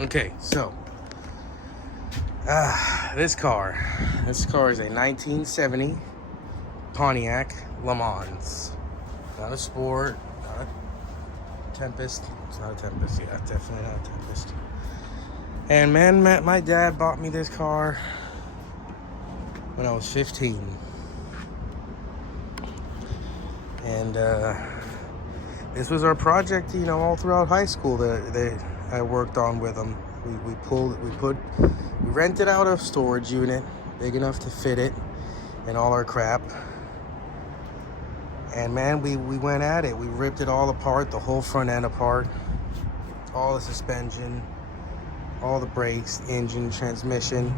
Okay, so this car is a 1970 Pontiac LeMans. Not a Sport, not a Tempest. It's not a Tempest, yeah, definitely not a Tempest. And man, my dad bought me this car when I was 15. And this was our project, you know, all throughout high school that I worked on with him. We rented out a storage unit big enough to fit it and all our crap. And man, we went at it. We ripped it all apart, the whole front end apart, all the suspension, all the brakes, engine, transmission.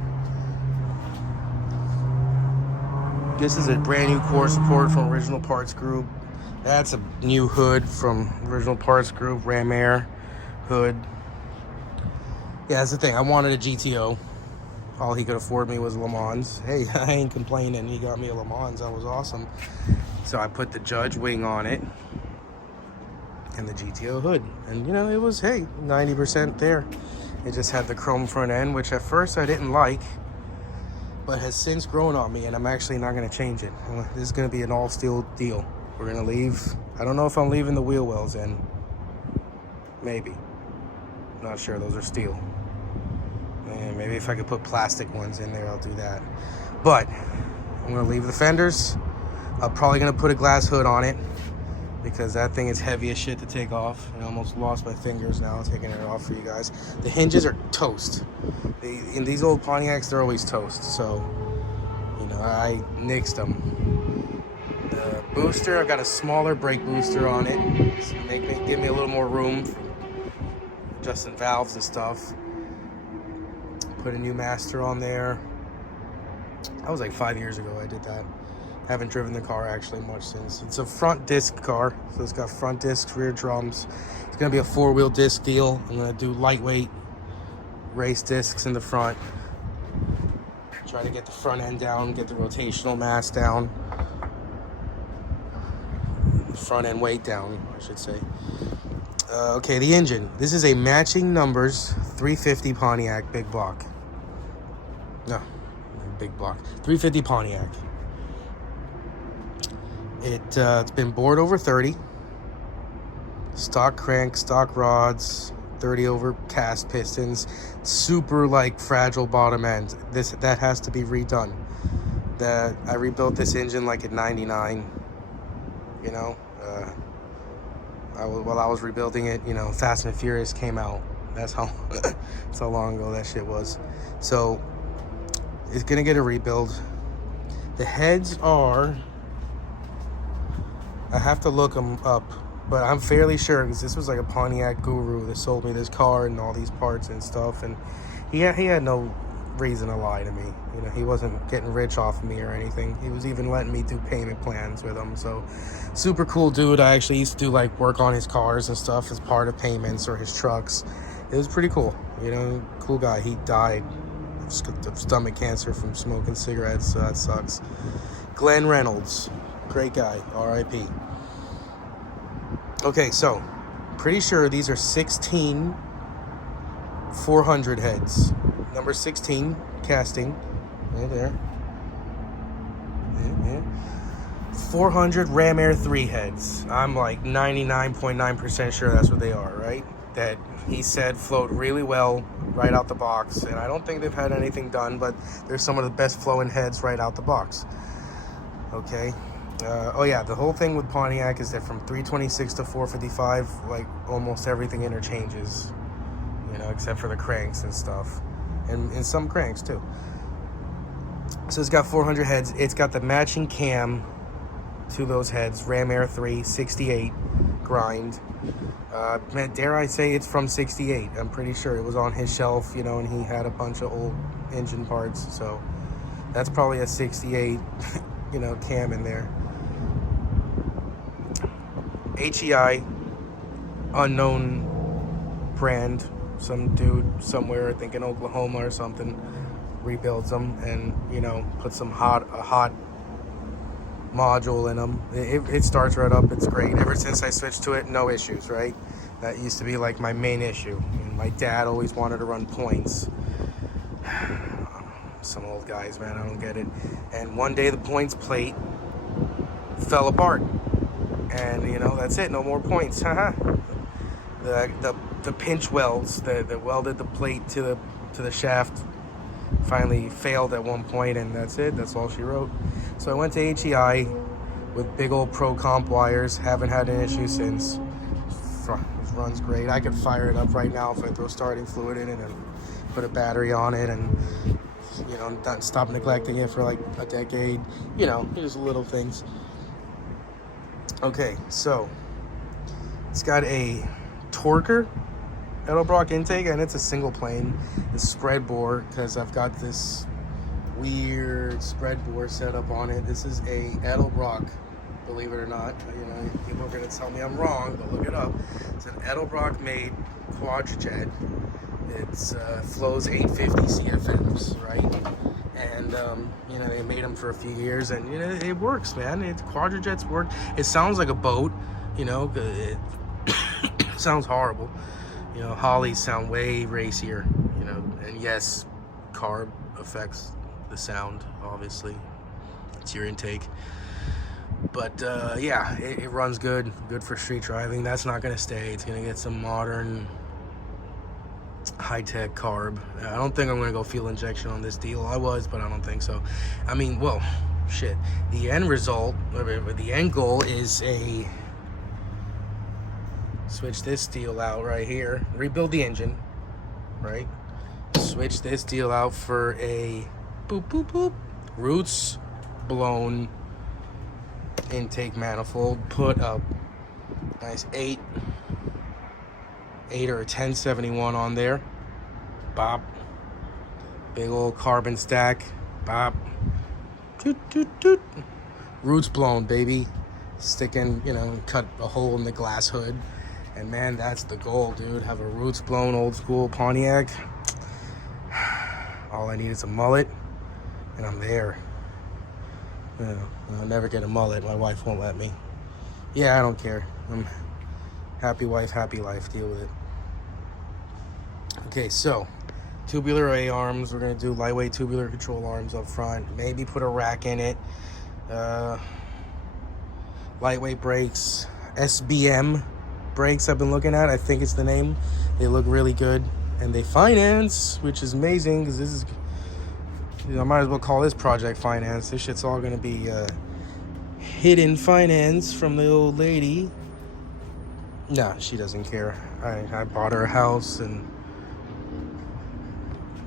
This is a brand new core support from Original Parts Group. That's a new hood from Original Parts Group, Ram Air hood. Yeah, that's the thing. I wanted a GTO. All he could afford me was Le Mans. Hey, I ain't complaining. He got me a Le Mans. That was awesome. So I put the Judge wing on it and the GTO hood. And, you know, it was, hey, 90% there. It just had the chrome front end, which at first I didn't like, but has since grown on me, and I'm actually not going to change it. This is going to be an all-steel deal. We're going to leave. I don't know if I'm leaving the wheel wells in. Maybe. Not sure. Those are steel. And maybe if I could put plastic ones in there, I'll do that. But I'm going to leave the fenders. I'm probably going to put a glass hood on it because that thing is heavy as shit to take off. I almost lost my fingers now taking it off for you guys. The hinges are toast. In these old Pontiacs, they're always toast. So, you know, I nixed them. The booster, I've got a smaller brake booster on it. So give me a little more room for adjusting valves and stuff. Put a new master on there. That was like 5 years ago I did that. Haven't driven the car actually much since. It's a front disc car, so it's got front discs, rear drums. It's gonna be a 4-wheel disc deal. I'm gonna do lightweight race discs in the front. Try to get the front end down, get the rotational mass down. Front end weight down, I should say. Okay, the engine. This is a matching numbers 350 Pontiac big block. No, big block. 350 Pontiac. It's been bored over 30. Stock crank, stock rods, 30 over cast pistons. Super like fragile bottom end. That has to be redone. I rebuilt this engine like at 99. You know, while I was rebuilding it, you know, Fast and Furious came out. That's how long ago that shit was. So it's gonna get a rebuild. The heads are, I have to look them up, but I'm fairly sure because this was like a Pontiac guru that sold me this car and all these parts and stuff, and he had no reason to lie to me. You know, he wasn't getting rich off of me or anything. He was even letting me do payment plans with him. So super cool dude. I actually used to do like work on his cars and stuff as part of payments or his trucks. It was pretty cool. You know, cool guy. He died of stomach cancer from smoking cigarettes, so that sucks. Glenn Reynolds, great guy, R.I.P. Okay, so pretty sure these are 16 400 heads. Number 16 casting right there. 400 Ram Air 3 heads. I'm like 99.9% sure that's what they are, right? That he said flowed really well right out the box, and I don't think they've had anything done, but they're some of the best flowing heads right out the box. Okay. Oh yeah, the whole thing with Pontiac is that from 326 to 455, like almost everything interchanges, you know, except for the cranks and stuff, and some cranks too. So it's got 400 heads. It's got the matching cam to those heads, Ram Air 3 68 grind. Man, dare I say it's from 68. I'm pretty sure it was on his shelf, you know, and he had a bunch of old engine parts, so that's probably a 68 you know, cam in there. HEI, unknown brand, some dude somewhere, I think in Oklahoma or something, rebuilds them and, you know, puts a hot module in them. It starts right up. It's great. Ever since I switched to it, no issues, right? That used to be like my main issue. And my dad always wanted to run points. Some old guys, man, I don't get it. And one day the points plate fell apart. And, you know, that's it. No more points. The pinch welds that welded the plate to the shaft finally failed at one point, and that's it. That's all she wrote. So I went to HEI with big old Pro Comp wires. Haven't had an issue since. It runs great. I could fire it up right now if I throw starting fluid in it and put a battery on it, and you know, not stop neglecting it for like a decade. You know, just little things. Okay, so it's got a Torker Edelbrock intake, and it's a single plane. It's spread bore because I've got this weird spread bore set up on it. This is a Edelbrock, believe it or not. You know, people are going to tell me I'm wrong, but look it up. It's an Edelbrock made quadrijet. It's flows 850 CFMs, right? And you know, they made them for a few years, and you know, it works, man. Quadrijets work. It sounds like a boat, you know. It sounds horrible. You know, Hollies sound way racier, you know, and yes, carb affects the sound, obviously. It's your intake. But yeah, it runs good for street driving. That's not going to stay. It's going to get some modern, high-tech carb. I don't think I'm going to go fuel injection on this deal. I was, but I don't think so. I mean, well, shit. The end result, or the end goal is a... Switch this deal out right here. Rebuild the engine, right? Switch this deal out for a boop, boop, boop. Roots blown intake manifold. Put a nice 8 or a 1071 on there. Bop. Big old carbon stack. Bop. Toot, toot, toot. Roots blown, baby. Sticking, you know, cut a hole in the glass hood. And man, that's the goal, dude. Have a roots blown old school Pontiac. All I need is a mullet, and I'm there. You know, I'll never get a mullet. My wife won't let me. Yeah, I don't care. I'm happy wife, happy life. Deal with it. Okay, so tubular A-arms. We're gonna do lightweight tubular control arms up front. Maybe put a rack in it. Lightweight brakes. SBM brakes I've been looking at. I think it's the name. They look really good, and they finance, which is amazing because this is, you know, I might as well call this project finance. This shit's all gonna be hidden finance from the old lady. Nah, she doesn't care. I bought her a house, and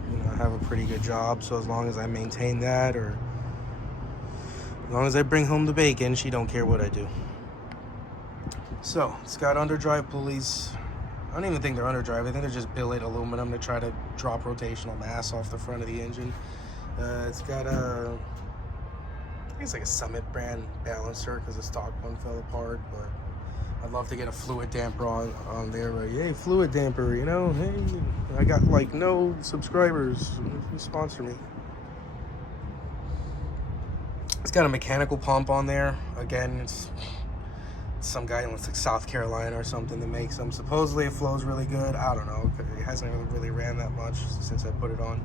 you know, I have a pretty good job, so as long as I maintain that, or as long as I bring home the bacon, she don't care what I do. So, it's got underdrive pulleys. I don't even think they're underdrive. I think they're just billet aluminum to try to drop rotational mass off the front of the engine. It's got a, I think it's like a Summit brand balancer because the stock one fell apart, but I'd love to get a fluid damper on there. But hey, fluid damper, you know, hey, I got like no subscribers. Sponsor me. It's got a mechanical pump on there. Again, it's some guy in like South Carolina or something that makes them. Supposedly it flows really good. I don't know. It hasn't really ran that much since I put it on.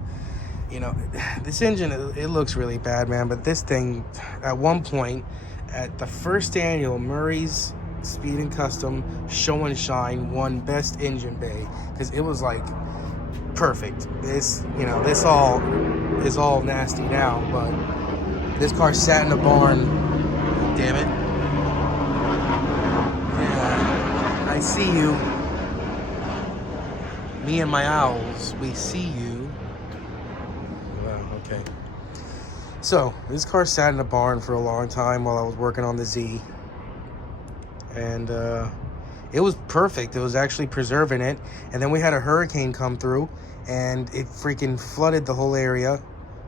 You know, this engine, it looks really bad, man. But this thing, at one point, at the first annual Murray's Speed and Custom Show and Shine, won Best Engine Bay because it was like perfect. This, you know, this all is all nasty now, but this car sat in a barn. Damn it. I see you. Me and my owls, we see you. Wow, okay. So, this car sat in a barn for a long time while I was working on the Z. And it was perfect. It was actually preserving it. And then we had a hurricane come through, and it freaking flooded the whole area.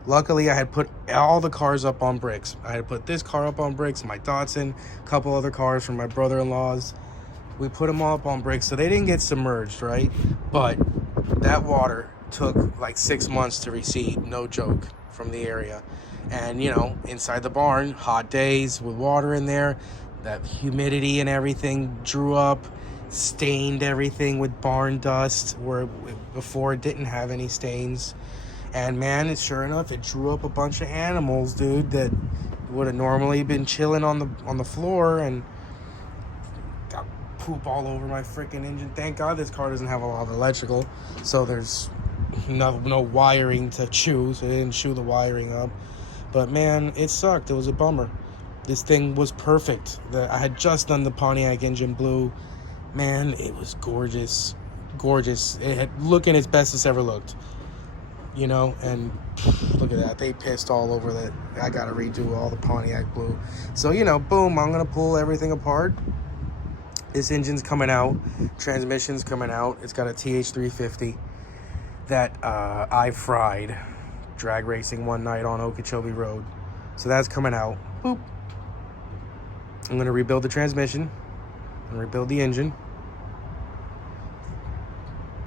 Luckily, I had put all the cars up on bricks. I had put this car up on bricks, my Datsun, a couple other cars from my brother-in-law's. We put them all up on bricks, so they didn't get submerged, right? But that water took like 6 months to recede, no joke, from the area. And, you know, inside the barn, hot days with water in there, that humidity and everything drew up, stained everything with barn dust, where before it didn't have any stains. And man, sure enough, it drew up a bunch of animals, dude, that would have normally been chilling on the floor, and got poop all over my freaking engine. Thank God this car doesn't have a lot of electrical, so there's no wiring to chew, so they didn't chew the wiring up. But man, it sucked. It was a bummer. This thing was perfect. I had just done the Pontiac engine blue. Man, it was gorgeous. Gorgeous. It had looking its best it's ever looked. You know, and look at that. They pissed all over that. I got to redo all the Pontiac blue. So, you know, boom, I'm going to pull everything apart. This engine's coming out. Transmission's coming out. It's got a TH350 that I fried drag racing one night on Okeechobee Road. So that's coming out. Boop. I'm going to rebuild the transmission and rebuild the engine.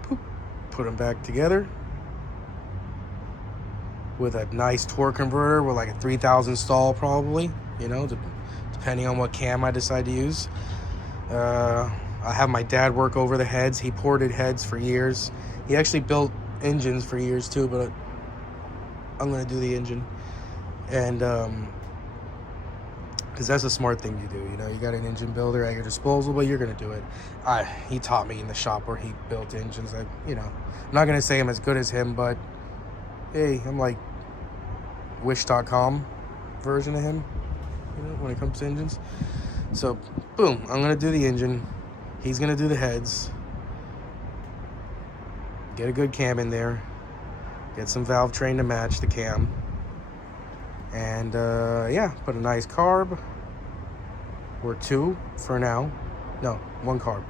Boop. Put them back together with a nice torque converter with like a 3000 stall probably, you know, depending on what cam I decide to use. I have my dad work over the heads. He ported heads for years. He actually built engines for years too, but I'm going to do the engine. And because that's a smart thing to do, you know. You got an engine builder at your disposal, but you're going to do it. He taught me in the shop where he built engines. You know, I'm not going to say I'm as good as him, but hey, I'm like Wish.com version of him, you know, when it comes to engines. So, boom, I'm going to do the engine. He's going to do the heads. Get a good cam in there. Get some valve train to match the cam. And, yeah, put a nice carb. Or two for now. No, one carb.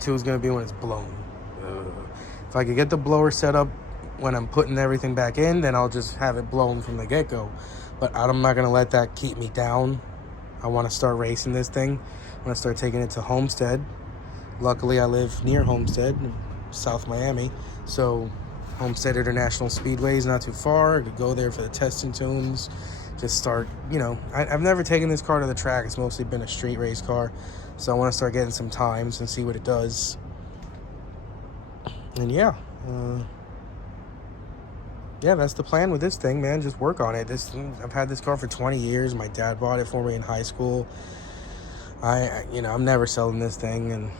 Two is going to be when it's blown. If I could get the blower set up when I'm putting everything back in, then I'll just have it blown from the get-go. But I'm not going to let that keep me down. I want to start racing this thing. I want to start taking it to Homestead. Luckily, I live near Homestead, South Miami. So Homestead International Speedway is not too far. I could go there for the testing tunes. Just start, you know. I've never taken this car to the track. It's mostly been a street race car. So I want to start getting some times and see what it does. And yeah. Yeah, that's the plan with this thing, man. Just work on it. I've had this car for 20 years. My dad bought it for me in high school. You know, I'm never selling this thing, and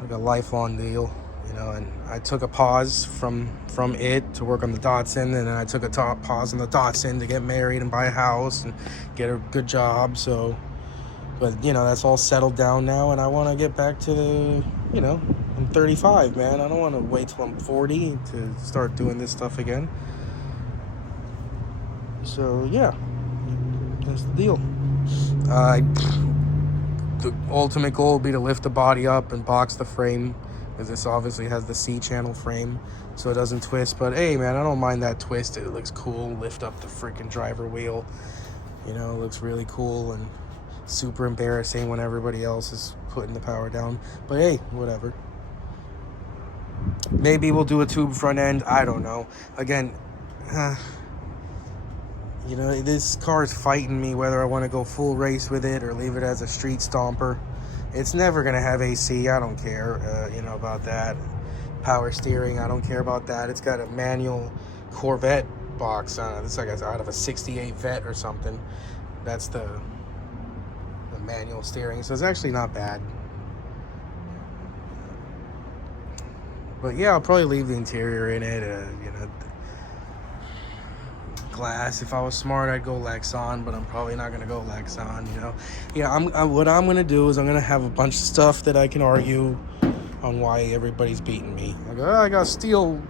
like a lifelong deal, you know. And I took a pause from it to work on the Datsun, and then I took a pause on the Datsun to get married and buy a house and get a good job. So, but you know, that's all settled down now, and I want to get back to the, you know, I'm 35, man. I don't want to wait till I'm 40 to start doing this stuff again. So yeah, that's the deal. The ultimate goal will be to lift the body up and box the frame, because this obviously has the C-channel frame, so it doesn't twist. But hey, man, I don't mind that twist. It looks cool. Lift up the freaking driver wheel. You know, it looks really cool and super embarrassing when everybody else is putting the power down. But hey, whatever. Maybe we'll do a tube front end. I don't know. Again, you know, this car is fighting me whether I want to go full race with it or leave it as a street stomper. It's never going to have AC. I don't care, you know, about that. Power steering, I don't care about that. It's got a manual Corvette box on it. This is like out of a 68 Vet or something. That's the manual steering. So it's actually not bad. But yeah, I'll probably leave the interior in it, you know. Glass. If I was smart, I'd go Lexan, but I'm probably not gonna go Lexan, you know. Yeah, what I'm gonna do is I'm gonna have a bunch of stuff that I can argue on why everybody's beating me. Like, oh, I got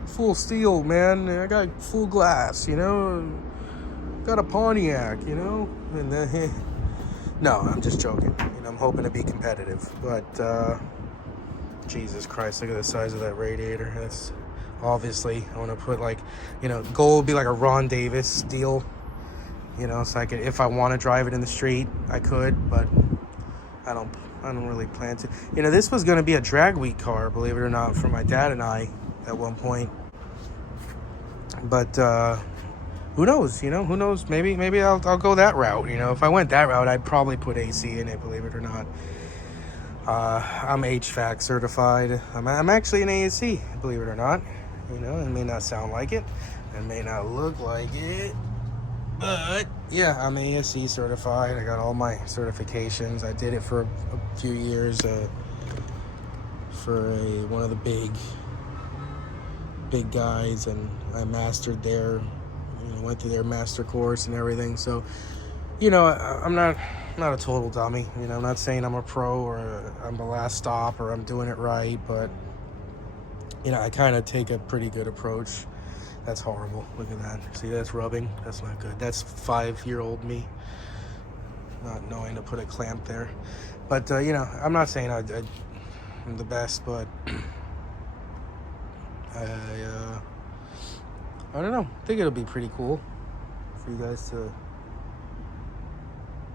full steel, man. I got full glass, you know. Got a Pontiac, you know. And then, no, I'm just joking. You know, I'm hoping to be competitive, but Jesus Christ, look at the size of that radiator. That's obviously, I want to put, like, you know, goal would be like a Ron Davis deal, you know, so I could, if I want to drive it in the street, I could, but I don't really plan to. You know, this was going to be a drag week car, believe it or not, for my dad and I at one point, but who knows, you know, who knows, maybe I'll go that route, you know. If I went that route, I'd probably put AC in it, believe it or not. I'm HVAC certified. I'm actually an ASC, believe it or not. You know, it may not sound like it. It may not look like it. But yeah, I'm ASC certified. I got all my certifications. I did it for a few years for one of the big guys, and I mastered their, went through their master course and everything. So, I'm not a total dummy. I'm not saying I'm a pro or I'm the last stop or I'm doing it right, but I kind of take a pretty good approach. That's horrible. Look at that. See, that's rubbing. That's not good. That's 5-year-old me not knowing to put a clamp there. But, I'm not saying I'm the best, but I don't know. I think it'll be pretty cool for you guys to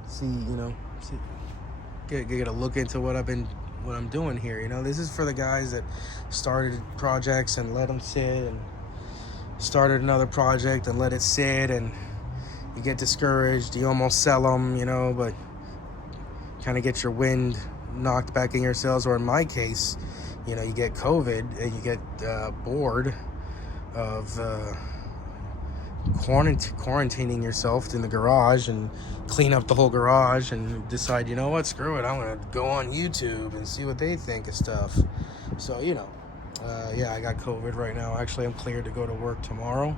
see, get a look into what I'm doing here. This is for the guys that started projects and let them sit, and started another project and let it sit, and you get discouraged, you almost sell them, but kind of get your wind knocked back in your sails. Or in my case, you get COVID and you get bored of quarantining yourself in the garage and clean up the whole garage and decide, what, screw it, I'm gonna go on YouTube and see what they think of stuff. So yeah, I got COVID right now. Actually, I'm cleared to go to work tomorrow.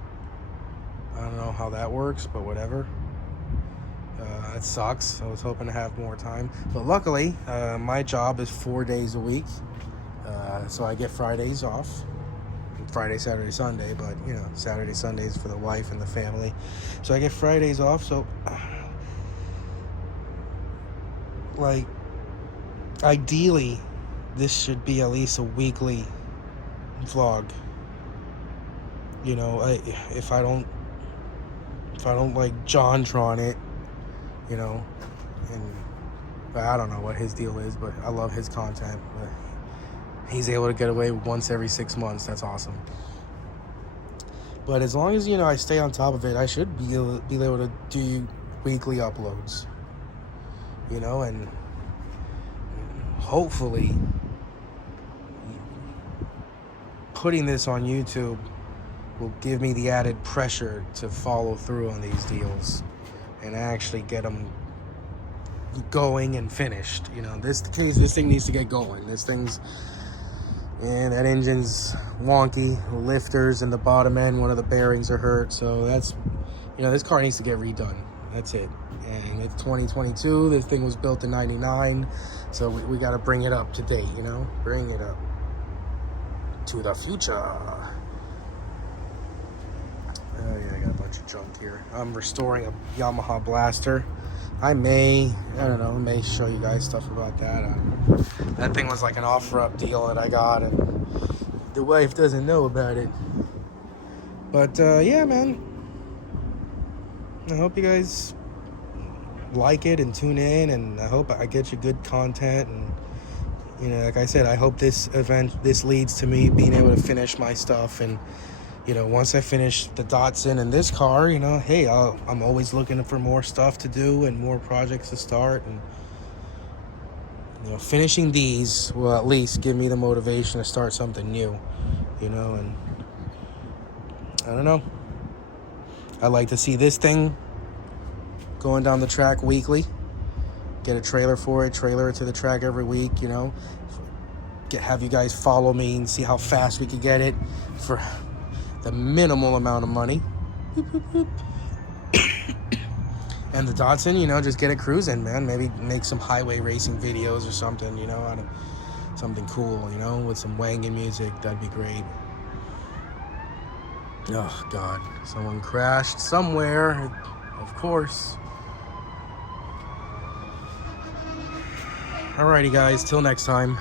I don't know how that works, but whatever. It sucks. I was hoping to have more time, but luckily my job is 4 days a week, so I get Fridays off. Friday, Saturday, Sunday, but Saturday, Sundays for the wife and the family, so I get Fridays off. So like, ideally this should be at least a weekly vlog. If I don't like JonTron it, and I don't know what his deal is, but I love his content. But he's able to get away once every 6 months. That's awesome. But as long as I stay on top of it, I should be able to do weekly uploads. And hopefully putting this on YouTube will give me the added pressure to follow through on these deals and actually get them going and finished. This thing needs to get going. That engine's wonky. The lifters and the bottom end, one of the bearings are hurt. So that's, this car needs to get redone. That's it. And it's 2022. This thing was built in 99. So we got to bring it up to date, bring it up to the future. Oh yeah, I got a bunch of junk here. I'm restoring a Yamaha Blaster. I may show you guys stuff about that. That thing was like an offer-up deal that I got, and the wife doesn't know about it. But yeah, man, I hope you guys like it and tune in, and I hope I get you good content. And like I said, I hope this leads to me being able to finish my stuff. And once I finish the Datsun and this car, hey, I'm always looking for more stuff to do and more projects to start. And finishing these will at least give me the motivation to start something new. And I don't know, I'd like to see this thing going down the track weekly. Get a trailer for it, trailer it to the track every week, have you guys follow me and see how fast we could get it for the minimal amount of money. Boop, boop, boop. And the Datsun, just get it cruising, man. Maybe make some highway racing videos or something, something cool, with some wanging music. That'd be great. Oh God, someone crashed somewhere, of course. Alrighty guys, till next time.